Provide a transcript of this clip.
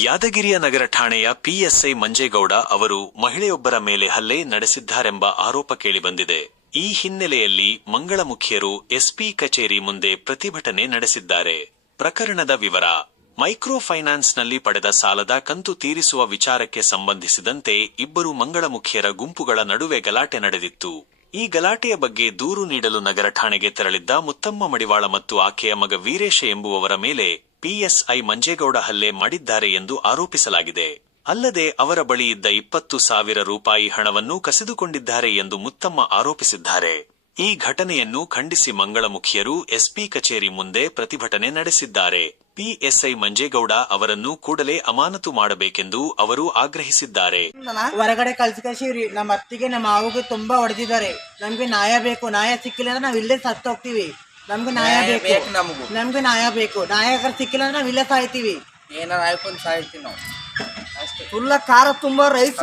ಯಾದಗಿರಿಯ ನಗರ ಠಾಣೆಯ ಪಿಎಸ್ಐ ಮಂಜೇಗೌಡ ಅವರು ಮಹಿಳೆಯೊಬ್ಬರ ಮೇಲೆ ಹಲ್ಲೆ ನಡೆಸಿದ್ದಾರೆಂಬ ಆರೋಪ ಕೇಳಿಬಂದಿದೆ. ಈ ಹಿನ್ನೆಲೆಯಲ್ಲಿ ಮಂಗಳಮುಖಿಯರು ಎಸ್ಪಿ ಕಚೇರಿ ಮುಂದೆ ಪ್ರತಿಭಟನೆ ನಡೆಸಿದ್ದಾರೆ. ಪ್ರಕರಣದ ವಿವರ: ಮೈಕ್ರೋ ಫೈನಾನ್ಸ್ನಲ್ಲಿ ಪಡೆದ ಸಾಲದ ಕಂತು ತೀರಿಸುವ ವಿಚಾರಕ್ಕೆ ಸಂಬಂಧಿಸಿದಂತೆ ಇಬ್ಬರು ಮಂಗಳಮುಖಿಯರ ಗುಂಪುಗಳ ನಡುವೆ ಗಲಾಟೆ ನಡೆದಿತ್ತು. ಈ ಗಲಾಟೆಯ ಬಗ್ಗೆ ದೂರು ನೀಡಲು ನಗರ ಠಾಣೆಗೆ ತೆರಳಿದ್ದ ಮುತ್ತಮ್ಮ ಮಡಿವಾಳ ಮತ್ತು ಆಕೆಯ ಮಗ ವೀರೇಶ ಎಂಬುವವರ ಮೇಲೆ ಪಿಎಸ್ಐ ಮಂಜೇಗೌಡ ಹಲ್ಲೆ ಮಾಡಿದ್ದಾರೆ ಎಂದು ಆರೋಪಿಸಲಾಗಿದೆ. ಅಲ್ಲದೆ ಅವರ ಬಳಿ ಇದ್ದ 20,000 ರೂಪಾಯಿ ಹಣವನ್ನು ಕಸಿದುಕೊಂಡಿದ್ದಾರೆ ಎಂದು ಮುತ್ತಮ್ಮ ಆರೋಪಿಸಿದ್ದಾರೆ. ಈ ಘಟನೆಯನ್ನು ಖಂಡಿಸಿ ಮಂಗಳಮುಖಿಯರು ಎಸ್ಪಿ ಕಚೇರಿ ಮುಂದೆ ಪ್ರತಿಭಟನೆ ನಡೆಸಿದ್ದಾರೆ. ಪಿಎಸ್ಐ ಮಂಜೇಗೌಡ ಅವರನ್ನು ಕೂಡಲೇ ಅಮಾನತು ಮಾಡಬೇಕೆಂದು ಅವರು ಆಗ್ರಹಿಸಿದ್ದಾರೆ. ಹೊರಗಡೆ ಕಳ್ಸಿಕಳ್ಸಿವ್ರಿ. ನಮ್ಮ ಅತ್ತಿಗೆ ನಮ್ಮ ಮಾವಿಗೆ ತುಂಬಾ ಹೊಡೆದಿದ್ದಾರೆ. ನಮ್ಗೆ ನ್ಯಾಯ ಬೇಕು. ನ್ಯಾಯ ಸಿಕ್ಕಿಲ್ಲ ಅಂದ್ರೆ ನಾವ್ ಇಲ್ಲೇ ಸತ್ತು ಹೋಗ್ತೀವಿ. ನಮ್ಗೆ ನ್ಯಾಯ ಬೇಕು. ನಮ್ಗೆ ನ್ಯಾಯ ಬೇಕು. ನ್ಯಾಯ ಸಿಕ್ಕಿಲ್ಲ ಅಂದ್ರೆ ನಾವ್ ಇಲ್ಲೇ ಸಾಯ್ತೀವಿ. ಏನಾರ ಆಯ್ಕೊಂಡು ಸಾಯ್ತೀವಿ ನಾವು. ಫುಲ್ಲ ಕಾರ ತುಂಬಾ ರೈಸ್